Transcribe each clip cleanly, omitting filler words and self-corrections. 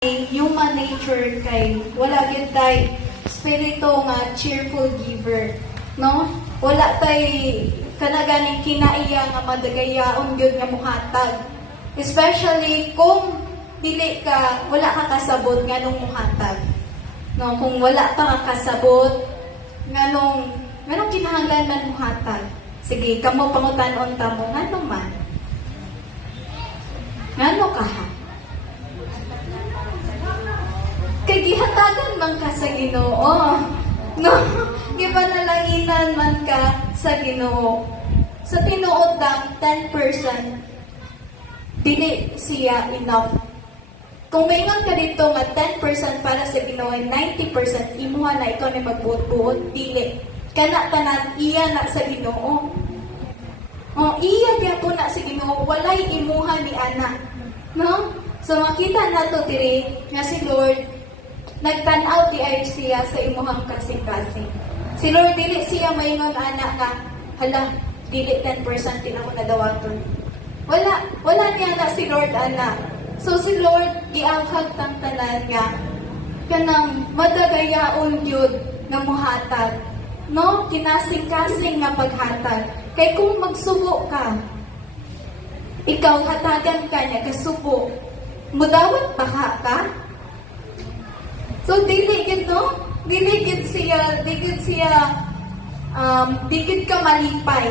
human nature kay wala gyud tay spirito nga cheerful giver, no? Wala tay kana ganing kinaiya nga madagayaon gyud nga muhatag. Especially kung dili ka wala ka kasabot nganong muhatag. No, kung wala pa ka kasabot nganong kinahanglan man muhatag. Sige, kamo pangutan-on ta mo ngano man. Ngano ka ha? Kay gihatagan man ka sa Ginoo. No, gipanalaginan man ka sa Ginoo. Sa tinuod lang 10% dili siya enough. Kung maingon ka dito nga 10% para sa Ginoo, 90% imuha na ikaw na magbuot-buot, dili. Kana tanan iya na sa Ginoo. Oh, iya biya po na sa Ginoo, walay imuha ni ana. No? So makita nato diri nga si Lord nagtan-aw di ay siya sa imuhang kasing-kasing. Si Lord dili siya maingon ana nga hala dili 10% din ako nadawaton. Wala niya na si Lord ana. So si Lord giangkag tang tanan nga kanang madagayaon gyud nga muhatag. No, kinasing-kasing nga paghatag. Kay kung magsubo ka, ikaw hatagan ka niya kasubo. Mudawat baka ka? So dili gid no? Dili gid ka malipay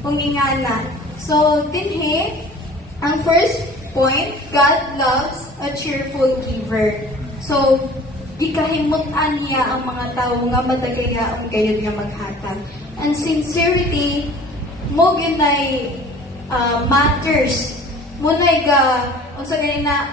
kung ingana. So dinhi ang first point, God loves a cheerful giver. So gikahimut-an niya ang mga tao nga madagayaon kayo nga maghatag. And sincerity mo ginay matters. Munay ga unsa gani na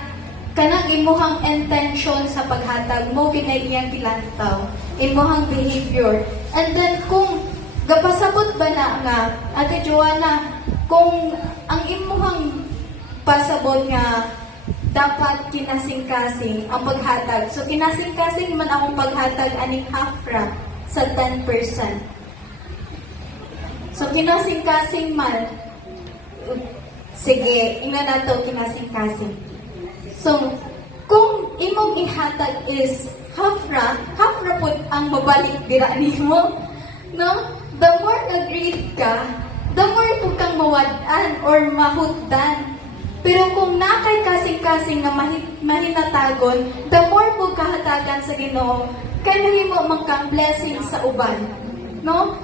kanang imuhang intention sa paghatag mo ginay iyang kilantaw, imuhang behavior. And then kung gapasabot ba na nga Ate Joanna, kung ang imuhang pasabot nga dapat kinasing-kasing ang paghatag. So kinasing-kasing man akong paghatag aning half-ra sa 10%. So kinasing-kasing man, sige, ina na to kinasing-kasing. So, kung imong ihatag is half-ra po ang mabalik dira nimo, no? The more nag-read ka, the more po kang mawad-an or mahutdan. Pero kung nakay kasing-kasing na mahinatagon, the more po kahatagan sa Ginoo, kay nahimo man kang blessing sa uban. No?